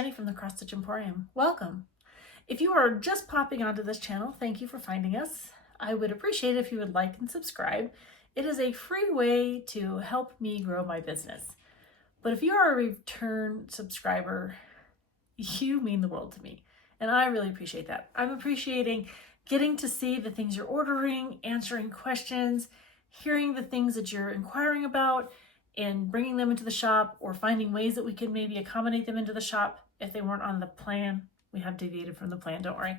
Jenny from the Cross Stitch Emporium. Welcome. If you are just popping onto this channel, thank you for finding us. I would appreciate it if you would like and subscribe. It is a free way to help me grow my business. But if you are a return subscriber, you mean the world to me. And I really appreciate that. I'm appreciating getting to see the things you're ordering, answering questions, hearing the things that you're inquiring about, and bringing them into the shop, or finding ways that we can maybe accommodate them into the shop if they weren't on the plan. We have deviated from the plan, don't worry.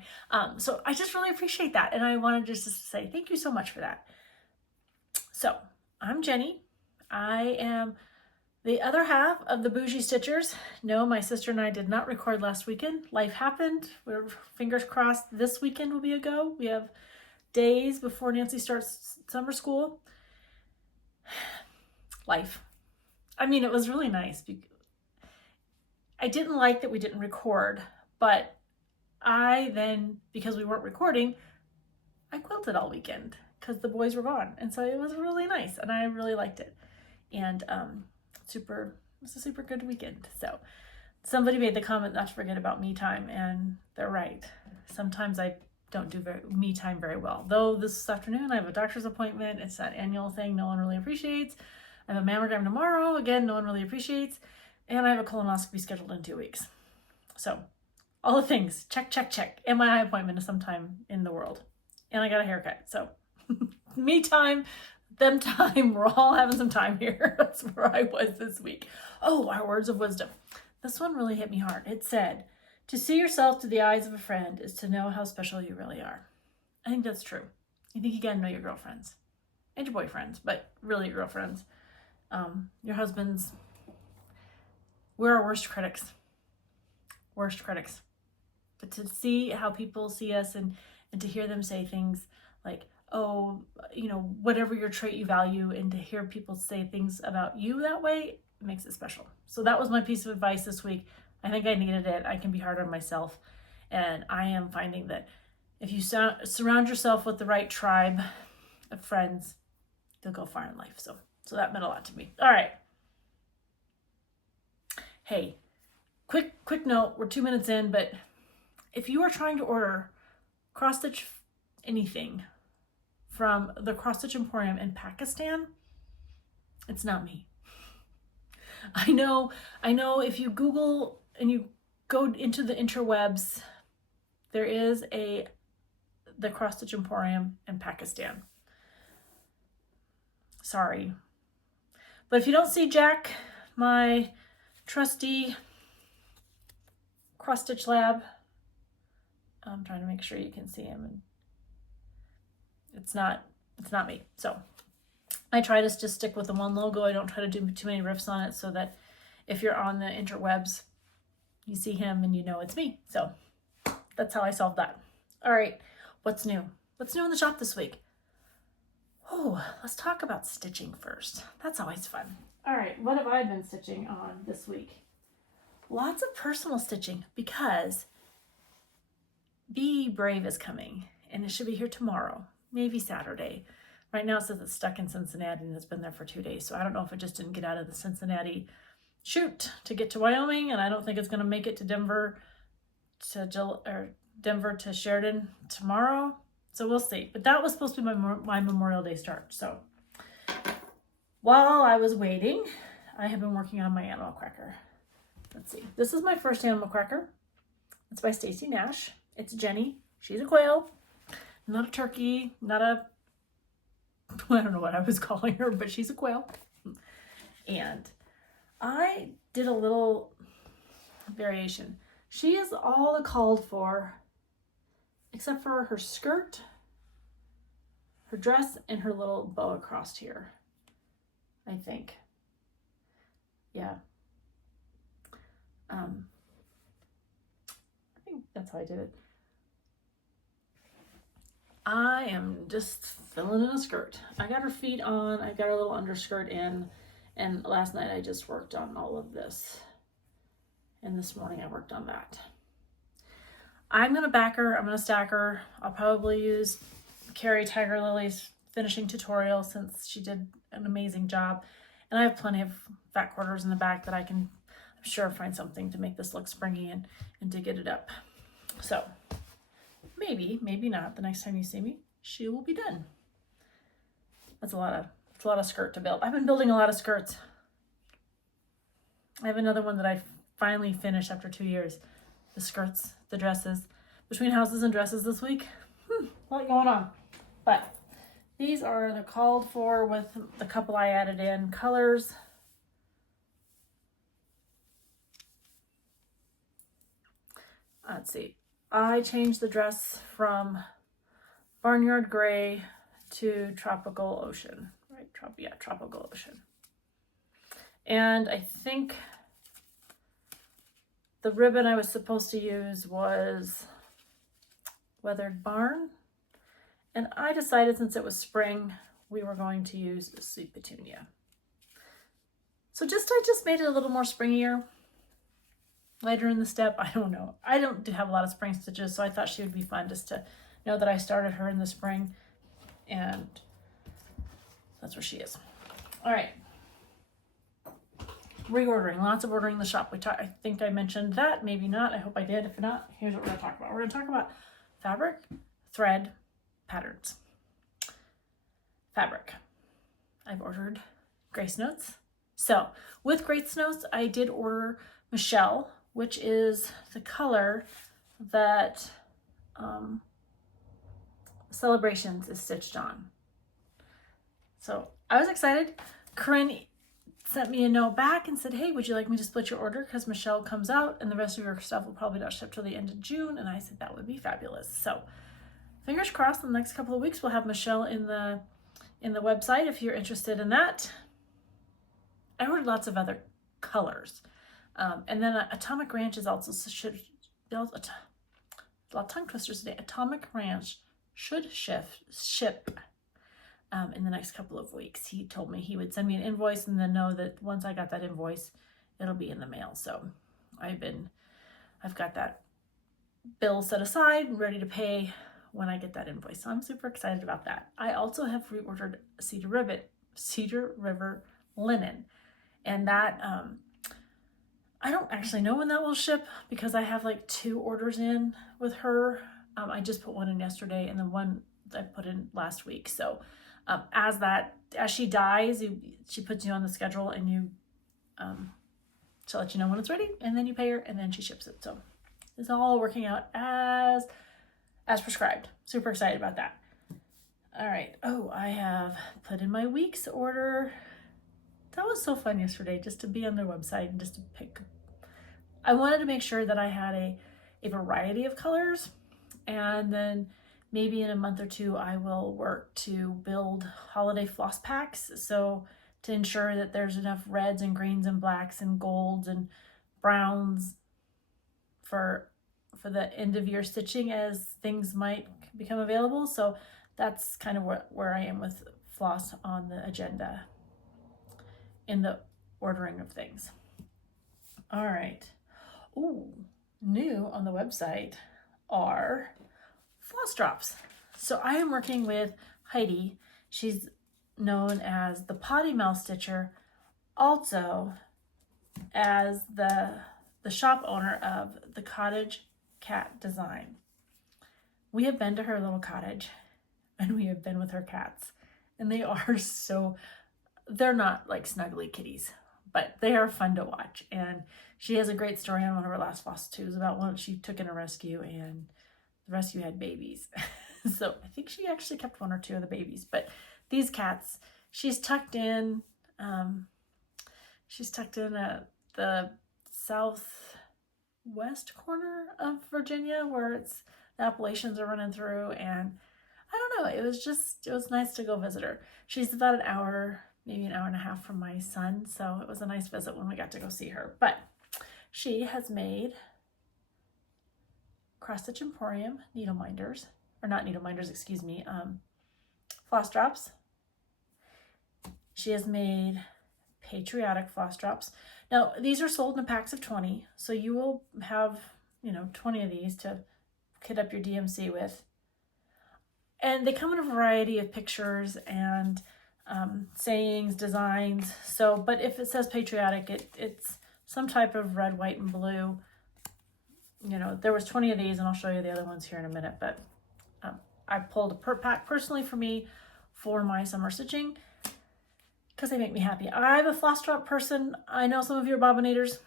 So I just really appreciate that. And I wanted just to say thank you so much for that. So I'm Jenny. I am the other half of the Bougie Stitchers. No, my sister and I did not record last weekend. Life happened. We're fingers crossed this weekend will be a go. We have days before Nancy starts summer school. Life. I mean, it was really nice. I didn't like that we didn't record, but I then, because we weren't recording, I quilted all weekend because the boys were gone. And so it was really nice and I really liked it. And it was a super good weekend. So somebody made the comment not to forget about me time, and they're right. Sometimes I don't do me time very well. Though this afternoon I have a doctor's appointment. It's that annual thing no one really appreciates. I have a mammogram tomorrow. Again, no one really appreciates. And I have a colonoscopy scheduled in 2 weeks. So all the things, check, check, check. And my eye appointment is sometime in the world. And I got a haircut. So me time, them time, we're all having some time here. That's where I was this week. Oh, our words of wisdom. This one really hit me hard. It said, to see yourself through the eyes of a friend is to know how special you really are. I think that's true. I think you gotta know your girlfriends and your boyfriends, but really your girlfriends. Your husbands. We're our worst critics. Worst critics. But to see how people see us and to hear them say things like, oh, you know, whatever your trait you value, and to hear people say things about you that way, it makes it special. So that was my piece of advice this week. I think I needed it. I can be hard on myself. And I am finding that if you surround yourself with the right tribe of friends, you'll go far in life. So that meant a lot to me. All right. Hey, quick note. We're 2 minutes in, but if you are trying to order cross stitch anything from the Cross Stitch Emporium in Pakistan, it's not me. I know if you Google and you go into the interwebs, there is the Cross Stitch Emporium in Pakistan. Sorry. But if you don't see Jack, my trusty cross stitch lab, I'm trying to make sure you can see him, and it's not me. So I try to just stick with the one logo. I don't try to do too many riffs on it, so that if you're on the interwebs, you see him and you know it's me. So that's how I solved that. All right, what's new? What's new in the shop this week? Oh, let's talk about stitching first. That's always fun. All right, what have I been stitching on this week? Lots of personal stitching, because Be Brave is coming, and it should be here tomorrow, maybe Saturday. Right now it says it's stuck in Cincinnati and it's been there for 2 days. So I don't know if it just didn't get out of the Cincinnati chute to get to Wyoming, and I don't think it's going to make it to Denver to Sheridan tomorrow. So we'll see. But that was supposed to be my Memorial Day start. So while I was waiting, I have been working on my animal cracker. Let's see. This is my first animal cracker. It's by Stacy Nash. It's Jenny. She's a quail, not a turkey, not a, I don't know what I was calling her, but she's a quail. And I did a little variation. She is all the called for, except for her skirt, her dress, and her little bow across here, I think. Yeah. I think that's how I did it. I am just filling in a skirt. I got her feet on, I got her little underskirt in, and last night I just worked on all of this. And this morning I worked on that. I'm gonna back her, I'm gonna stack her. I'll probably use Carrie Tiger Lily's finishing tutorial, since she did an amazing job. And I have plenty of fat quarters in the back that I can I'm sure I'll find something to make this look springy and to get it up. So maybe, maybe not. The next time you see me, she will be done. It's a lot of skirt to build. I've been building a lot of skirts. I have another one that I finally finished after 2 years. The skirts, the dresses. Between houses and dresses this week, a lot going on. But these are the called for with the couple I added in colors. Let's see. I changed the dress from Barnyard Gray to Tropical Ocean, right? Tropical Ocean. And I think the ribbon I was supposed to use was Weathered Barn. And I decided since it was spring, we were going to use Sweet Petunia. So I just made it a little more springier, lighter in the step. I don't know. I don't have a lot of spring stitches, so I thought she would be fun just to know that I started her in the spring, and that's where she is. All right. Reordering, lots of ordering in the shop. I think I mentioned that, maybe not. I hope I did. If not, here's what we're going to talk about. We're going to talk about fabric, thread, patterns. Fabric. I've ordered Grace Notes. So with Grace Notes, I did order Michelle, which is the color that Celebrations is stitched on. So I was excited. Corinne sent me a note back and said, hey, would you like me to split your order? Because Michelle comes out and the rest of your stuff will probably not ship till the end of June. And I said, that would be fabulous. So fingers crossed, in the next couple of weeks, we'll have Michelle in the website if you're interested in that. I ordered lots of other colors. And then Atomic Ranch is also should build a lot of tongue twisters today. Atomic Ranch should ship in the next couple of weeks. He told me he would send me an invoice and then know that once I got that invoice, it'll be in the mail. So I've got that bill set aside, ready to pay when I get that invoice. So I'm super excited about that. I also have reordered Cedar River linen, and that I don't actually know when that will ship because I have like 2 orders in with her. I just put one in yesterday and then one I put in last week. So as she dies, she puts you on the schedule and she'll let you know when it's ready, and then you pay her and then she ships it. So it's all working out as prescribed. Super excited about that. All right. Oh, I have put in my week's order. That was so fun yesterday, just to be on their website and just to pick. I wanted to make sure that I had a variety of colors, and then maybe in a month or 2, I will work to build holiday floss packs. So to ensure that there's enough reds and greens and blacks and golds and browns for the end of year stitching as things might become available. So that's kind of where I am with floss on the agenda in the ordering of things. All right. Ooh, new on the website are floss drops. So I am working with Heidi. She's known as the Potty Mouth Stitcher, also as the shop owner of the Cottage Cat Design. We have been to her little cottage and we have been with her cats, and they are they're not like snuggly kitties, but they are fun to watch. And she has a great story on one of her last floss tunes about one she took in a rescue, and the rescue had babies. So I think she actually kept 1 or 2 of the babies, but these cats, she's tucked in the southwest corner of Virginia, where the Appalachians are running through, and I don't know, it was nice to go visit her. She's about an hour, maybe an hour and a half from my son, so it was a nice visit when we got to go see her. But she has made Cross Stitch Emporium needle minders, or not needle minders, excuse me, floss drops. She has made Patriotic floss drops. Now, these are sold in packs of 20, so you will have, 20 of these to kit up your DMC with. And they come in a variety of pictures and sayings, designs. So, but if it says patriotic, it's some type of red, white, and blue. You know, there was 20 of these, and I'll show you the other ones here in a minute, but I pulled a pack personally for me for my summer stitching because they make me happy. I'm a floss drop person. I know some of you are bobbinators.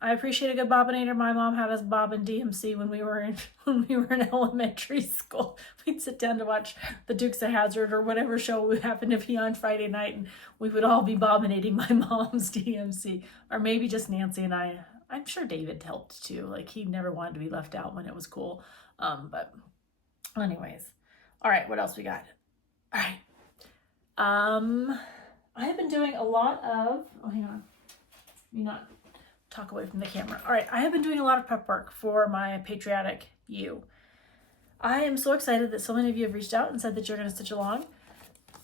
I appreciate a good bobbinator. My mom had us bobbin DMC when we were in elementary school. We'd sit down to watch the Dukes of Hazzard or whatever show we happened to be on Friday night, and we would all be bobbinating my mom's DMC, or maybe just Nancy and I. I'm sure David helped too. Like, he never wanted to be left out when it was cool. But anyways, all right, what else we got? All right. I have been doing a lot of, oh, hang on. Let me not talk away from the camera. All right, I have been doing a lot of prep work for my Patriotic Ewe. I am so excited that so many of you have reached out and said that you're going to stitch along.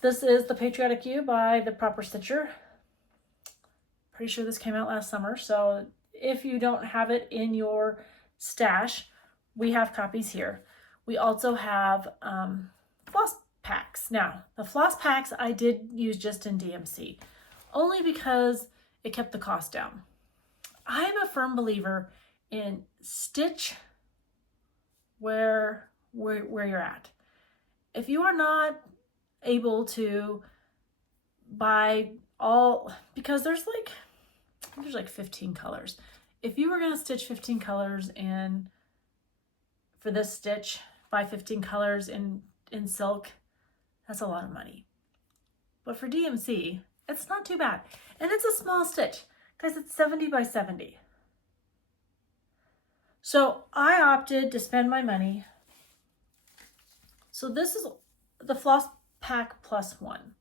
This is the Patriotic Ewe by the Proper Stitcher. Pretty sure this came out last summer, so if you don't have it in your stash, we have copies here. We also have floss packs. Now, the floss packs I did use just in DMC, only because it kept the cost down. I am a firm believer in stitch where you're at. If you are not able to buy all, because there's like 15 colors. If you were going to stitch 15 colors in, for this stitch, buy 15 colors in silk, that's a lot of money. But for DMC, it's not too bad. And it's a small stitch. Guys, it's 70 by 70. So I opted to spend my money. So this is the Floss Pack Plus One.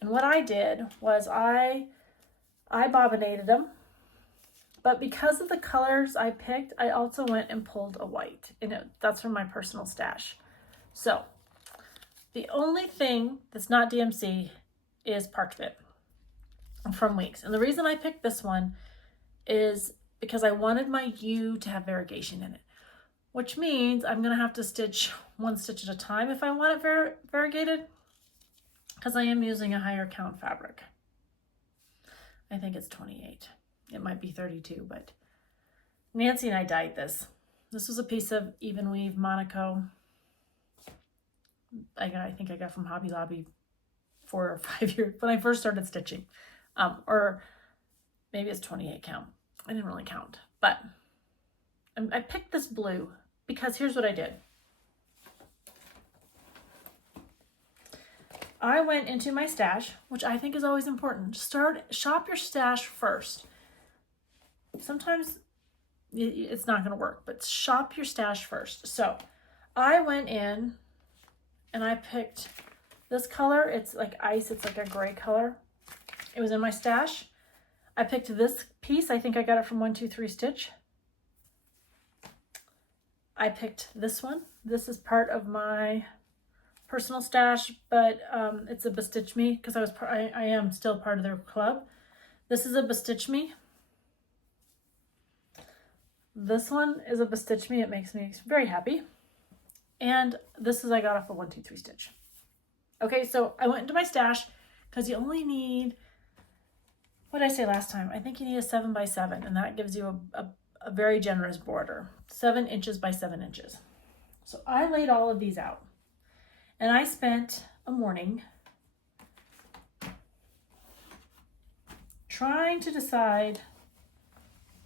And what I did was I bobbinated them. But because of the colors I picked, I also went and pulled a white. And that's from my personal stash. So the only thing that's not DMC is Parchment from Weeks. And the reason I picked this one is because I wanted my ewe to have variegation in it, which means I'm going to have to stitch one stitch at a time if I want it variegated, because I am using a higher count fabric. I think it's 28. It might be 32, but Nancy and I dyed this. This was a piece of Even Weave Monaco. I think I got from Hobby Lobby 4 or 5 years when I first started stitching. Or maybe it's 28 count. I didn't really count, but I picked this blue because here's what I did. I went into my stash, which I think is always important. Shop your stash first. Sometimes it's not going to work, but shop your stash first. So I went in and I picked this color. It's like ice. It's like a gray color. It was in my stash. I picked this piece. I think I got it from 1-2-3 Stitch. I picked this one. This is part of my personal stash, but it's a Bestitch Me because I am still part of their club. This is a Bestitch Me. This one is a Bestitch Me. It makes me very happy. And this is I got off of 1-2-3 Stitch. Okay, so I went into my stash because you only need, what did I say last time? I think you need a 7 by 7, and that gives you a very generous border, 7 inches by 7 inches. So I laid all of these out, and I spent a morning trying to decide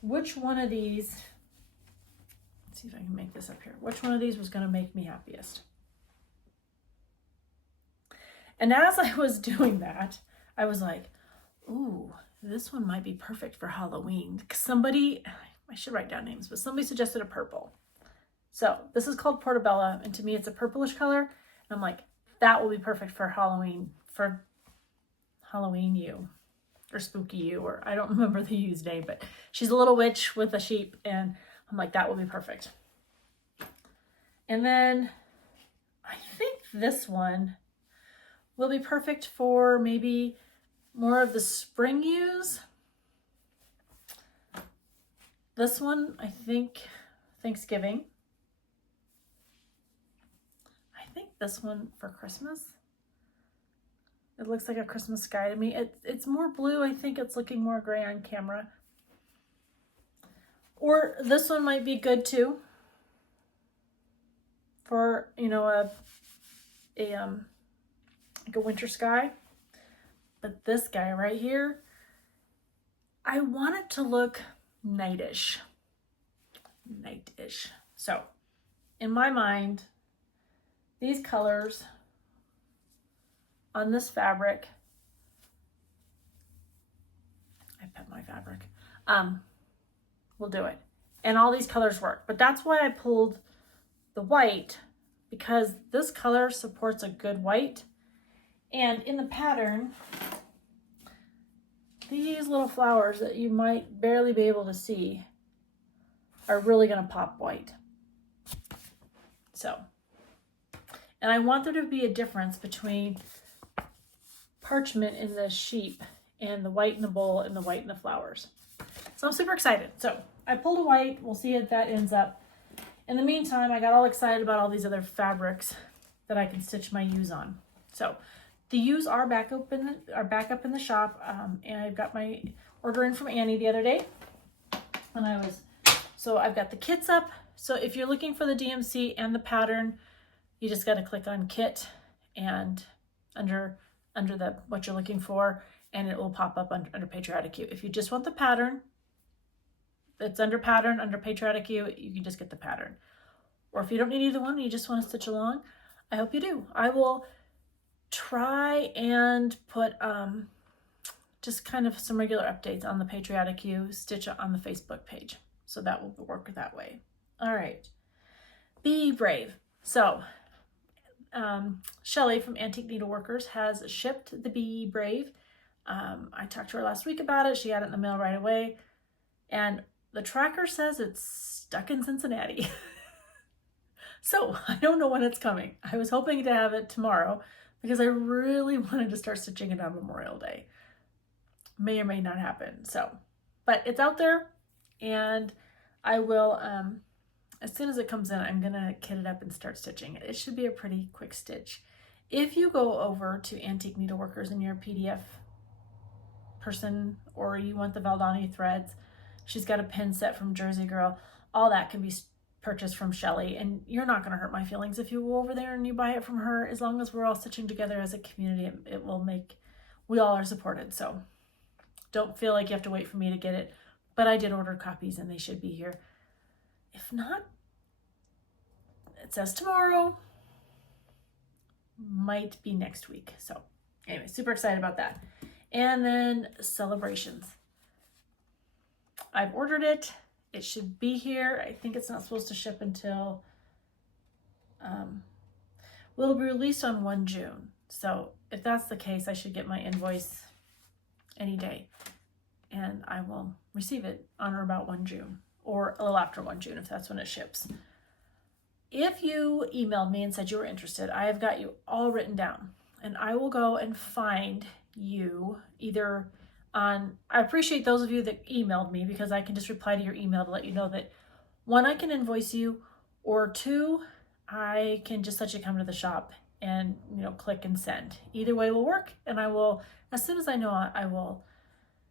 which one of these, let's see if I can make this up here, which one of these was going to make me happiest. And as I was doing that, I was like, ooh, this one might be perfect for Halloween. Somebody, I should write down names, but somebody suggested a purple. So this is called Portobello, and to me it's a purplish color. And I'm like, that will be perfect for Halloween Ewe, or Spooky Ewe, or I don't remember the ewe's name, but she's a little witch with a sheep, and I'm like, that will be perfect. And then I think this one will be perfect for maybe more of the spring ewes. This one, I think Thanksgiving. I think this one for Christmas. It looks like a Christmas sky to me. It's more blue. I think it's looking more gray on camera. Or this one might be good too for, you know, like a winter sky. But this guy right here, I want it to look nightish. Nightish. So in my mind, these colors on this fabric, I pet my fabric, will do it. And all these colors work. But that's why I pulled the white, because this color supports a good white. And in the pattern, these little flowers that you might barely be able to see are really going to pop white. So, and I want there to be a difference between parchment in the sheep and the white in the bowl and the white in the flowers. So I'm super excited. So I pulled a white. We'll see if that ends up. In the meantime, I got all excited about all these other fabrics that I can stitch my ewes on. So the ewes are back up in the shop, and I've got my order in from Annie the other day. And so I've got the kits up. So if you're looking for the DMC and the pattern, you just got to click on kit and under the what you're looking for, and it will pop up under Patriotic Ewe. If you just want the pattern, it's under pattern, under Patriotic Ewe, you can just get the pattern. Or if you don't need either one, you just want to stitch along, I hope you do. I will try and put just kind of some regular updates on the Patriotic Ewe stitch on the Facebook page. So that will work that way. All right, be brave. So Shelly from Antique Needleworkers has shipped the Be Brave. I talked to her last week about it. She had it in the mail right away. And the tracker says it's stuck in Cincinnati. So I don't know when it's coming. I was hoping to have it tomorrow because I really wanted to start stitching it on Memorial Day. May or may not happen. So, but it's out there, and I will, as soon as it comes in, I'm gonna kit it up and start stitching it. It should be a pretty quick stitch. If you go over to Antique Needleworkers and you're a PDF person, or you want the Valdani threads, she's got a pin set from Jersey Girl. All that can be purchased from Shelly, and you're not going to hurt my feelings if you go over there and you buy it from her. As long as we're all stitching together as a community, it will make, we all are supported. So don't feel like you have to wait for me to get it, but I did order copies and they should be here. If not, it says tomorrow, might be next week. So anyway, super excited about that. And then celebrations. I've ordered it. It should be here. I think it's not supposed to ship until, well, it'll be released on 1 June. So if that's the case, I should get my invoice any day, and I will receive it on or about 1 June, or a little after 1 June if that's when it ships. If you emailed me and said you were interested, I have got you all written down, and I will go and find you either on, I appreciate those of you that emailed me, because I can just reply to your email to let you know that, 1, I can invoice you, or 2, I can just let you come to the shop and, you know, click and send. Either way will work, and I will, as soon as I know,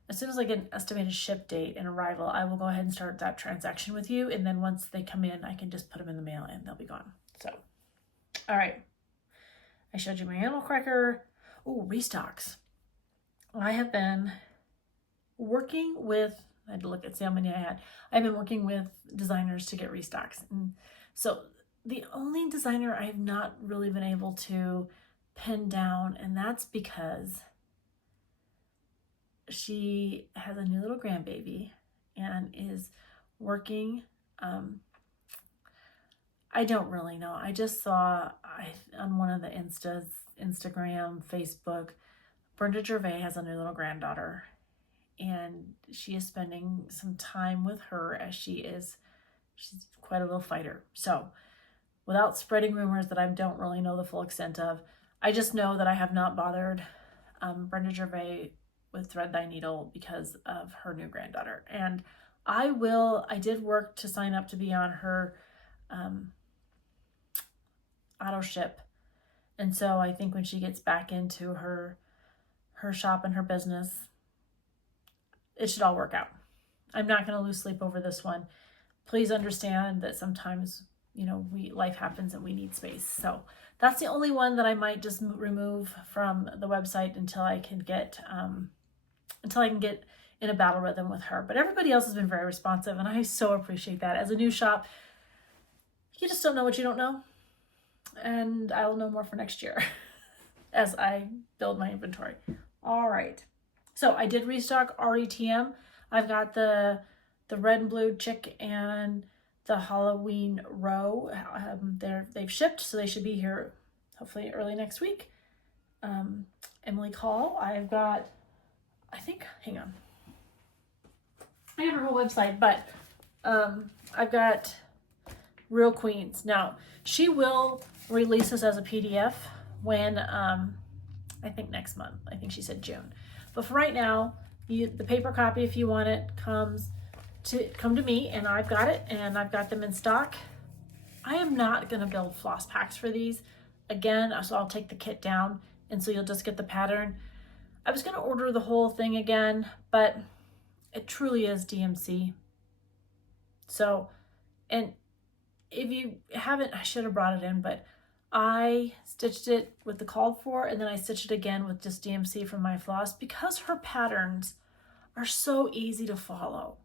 as soon as I get an estimated ship date and arrival, I will go ahead and start that transaction with you, and then once they come in, I can just put them in the mail and they'll be gone. So, all right. I showed you my animal cracker. Oh, Restocks. I have been working with, I had to look at see how many I had. I've been working with designers to get Restocks. And so the only designer I've not really been able to pin down, and that's because she has a new little grandbaby and is working. I don't really know. I just saw on one of the Instagram, Facebook, Brenda Gervais has a new little granddaughter, and she is spending some time with her as she's quite a little fighter. So without spreading rumors that I don't really know the full extent of, I just know that I have not bothered Brenda Gervais with Thread Thy Needle because of her new granddaughter. And I did work to sign up to be on her auto ship. And so I think when she gets back into her her shop and her business. It should all work out. I'm not going to lose sleep over this one. Please understand that sometimes, you know, life happens and we need space. So that's the only one that I might just remove from the website until I can get in a battle rhythm with her. But everybody else has been very responsive, and I so appreciate that. As a new shop, you just don't know what you don't know. And I will know more for next year as I build my inventory. All right. So I did restock RETM. I've got the red and blue chick and the Halloween row. They've shipped, so they should be here hopefully early next week. Emily Call, I've got, hang on. I have her whole website, but I've got Real Queens. Now, she will release this as a PDF when, I think next month. I think she said June. But for right now, the paper copy, if you want it, come to me, and I've got it, and I've got them in stock. I am not going to build floss packs for these. Again, so I'll take the kit down, and so you'll just get the pattern. I was going to order the whole thing again, but it truly is DMC. So, and if you haven't, I should have brought it in, but I stitched it with the called for, and then I stitched it again with just DMC from my floss because her patterns are so easy to follow.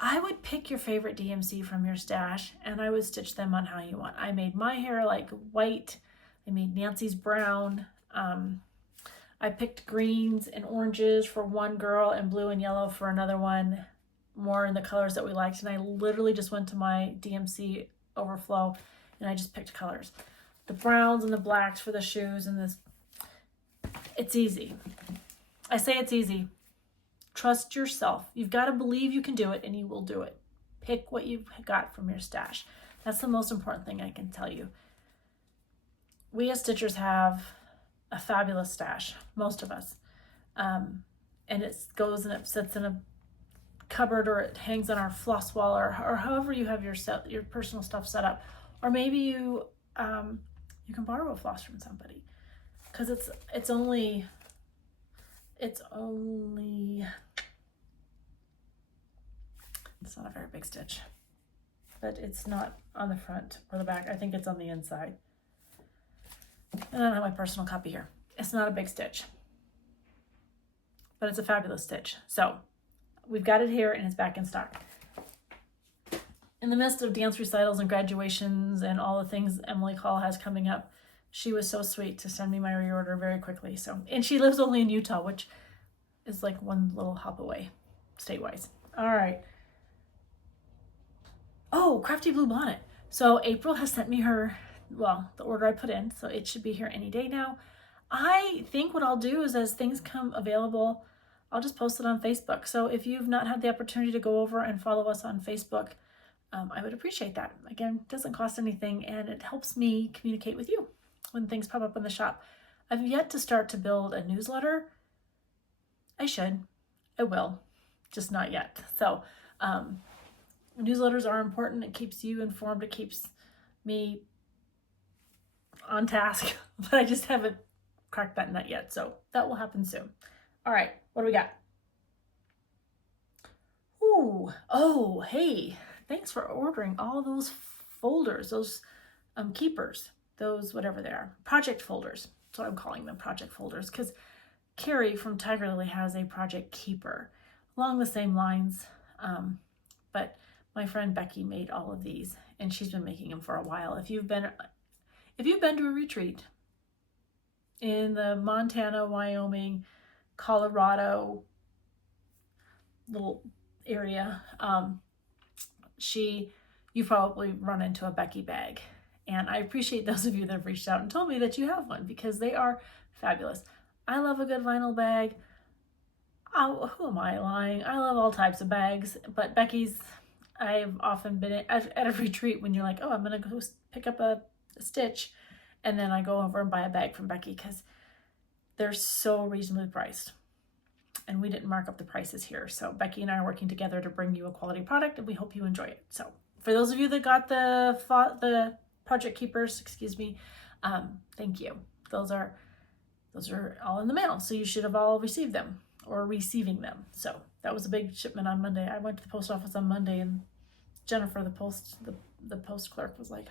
I would pick your favorite DMC from your stash and I would stitch them on how you want. I made my hair like white. I made Nancy's brown. I picked greens and oranges for one girl and blue and yellow for another one, more in the colors that we liked. And I literally just went to my DMC overflow and I just picked colors. The browns and the blacks for the shoes and this. It's easy. I say it's easy. Trust yourself. You've got to believe you can do it, and you will do it. Pick what you've got from your stash. That's the most important thing I can tell you. We as stitchers have a fabulous stash, most of us. And it goes and it sits in a cupboard, or it hangs on our floss wall, or however you have your personal stuff set up. Or maybe you can borrow a floss from somebody, because it's only it's not a very big stitch, but it's not on the front or the back. I think it's on the inside. And I don't have my personal copy here. It's not a big stitch, but it's a fabulous stitch. So we've got it here and it's back in stock. In the midst of dance recitals and graduations and all the things Emily Call has coming up, she was so sweet to send me my reorder very quickly. So, and she lives only in Utah, which is like one little hop away, state-wise. All right. Oh, Crafty Blue Bonnet. So April has sent me her, well, the order I put in, so it should be here any day now. I think what I'll do is as things come available, I'll just post it on Facebook. So if you've not had the opportunity to go over and follow us on Facebook, I would appreciate that. Again, it doesn't cost anything and it helps me communicate with you when things pop up in the shop. I've yet to start to build a newsletter. I should. I will. Just not yet. So newsletters are important. It keeps you informed. It keeps me on task. But I just haven't cracked that nut yet. So that will happen soon. All right. What do we got? Ooh. Oh, hey. Thanks for ordering all those folders, those keepers, those whatever they are, project folders. That's what I'm calling them, project folders, because Carrie from Tiger Lily has a project keeper along the same lines. But my friend Becky made all of these, and she's been making them for a while. If you've been to a retreat in the Montana, Wyoming, Colorado little area, you probably run into a Becky bag. And I appreciate those of you that have reached out and told me that you have one, because they are fabulous. I love a good vinyl bag. Oh, who am I lying? I love all types of bags, but Becky's, I've often been at a retreat when you're like, oh, I'm going to go pick up a stitch. And then I go over and buy a bag from Becky because they're so reasonably priced. And we didn't mark up the prices here. So Becky and I are working together to bring you a quality product, and we hope you enjoy it. So for those of you that got the project keepers, thank you. Those are those are all in the mail. So you should have all received them or receiving them. So that was a big shipment on Monday. I went to the post office on Monday, and Jennifer, the post clerk, was like,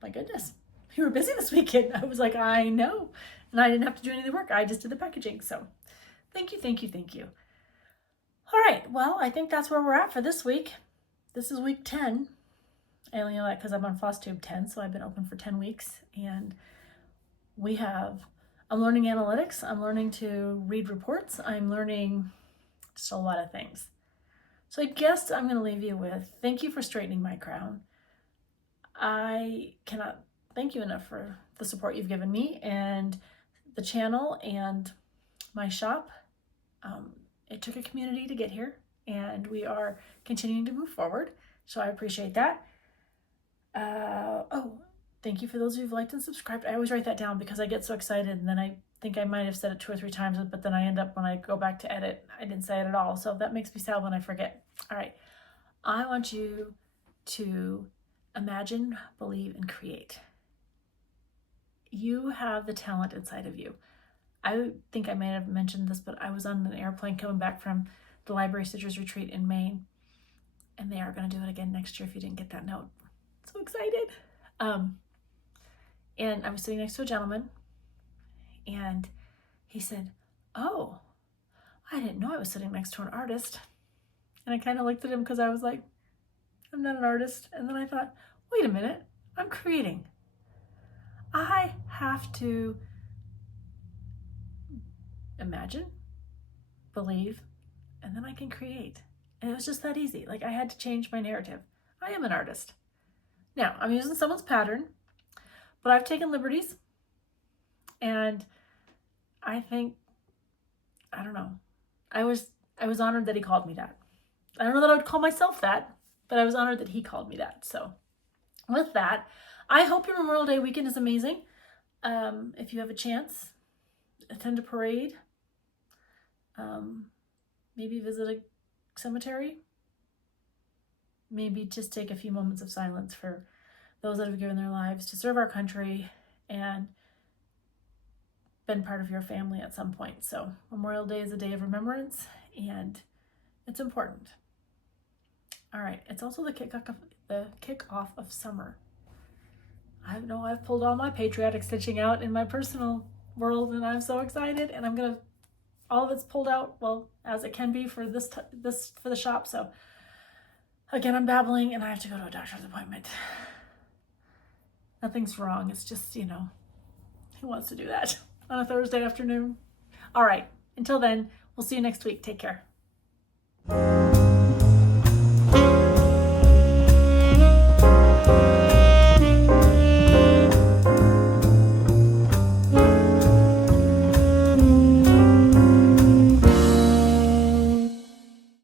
my goodness, you were busy this weekend. I was like, I know. And I didn't have to do any of the work. I just did the packaging. So thank you, thank you, thank you. All right, well, I think that's where we're at for this week. This is week 10. I only know that because I'm on FlossTube 10, so I've been open for 10 weeks. And I'm learning analytics. I'm learning to read reports. I'm learning just a lot of things. So I guess I'm going to leave you with, thank you for straightening my crown. I cannot thank you enough for the support you've given me and the channel and my shop. It took a community to get here, and we are continuing to move forward. So I appreciate that. Thank you for those who've liked and subscribed. I always write that down because I get so excited, and then I think I might have said it 2 or 3 times, but then I end up, when I go back to edit, I didn't say it at all. So that makes me sad when I forget. All right. I want you to imagine, believe, and create. You have the talent inside of you. I think I may have mentioned this, but I was on an airplane coming back from the Library Stitchers Retreat in Maine, and they are going to do it again next year if you didn't get that note. So excited. And I was sitting next to a gentleman, and he said, oh, I didn't know I was sitting next to an artist. And I kind of looked at him because I was like, I'm not an artist. And then I thought, wait a minute, I'm creating. I have to imagine, believe, and then I can create. And it was just that easy. Like, I had to change my narrative. I am an artist. Now, I'm using someone's pattern, but I've taken liberties, and I think, I don't know, I was honored that he called me that. I don't know that I would call myself that, but I was honored that he called me that. So with that, I hope your Memorial Day weekend is amazing. If you have a chance, attend a parade, maybe visit a cemetery, maybe just take a few moments of silence for those that have given their lives to serve our country and been part of your family at some point. So Memorial Day is a day of remembrance, and it's important. All right, it's also the kickoff of summer. I know I've pulled all my patriotic stitching out in my personal world, and I'm so excited, and all of it's pulled out, well, as it can be for this for the shop. So again, I'm babbling, and I have to go to a doctor's appointment. Nothing's wrong. It's just, who wants to do that on a Thursday afternoon? All right. Until then, we'll see you next week. Take care.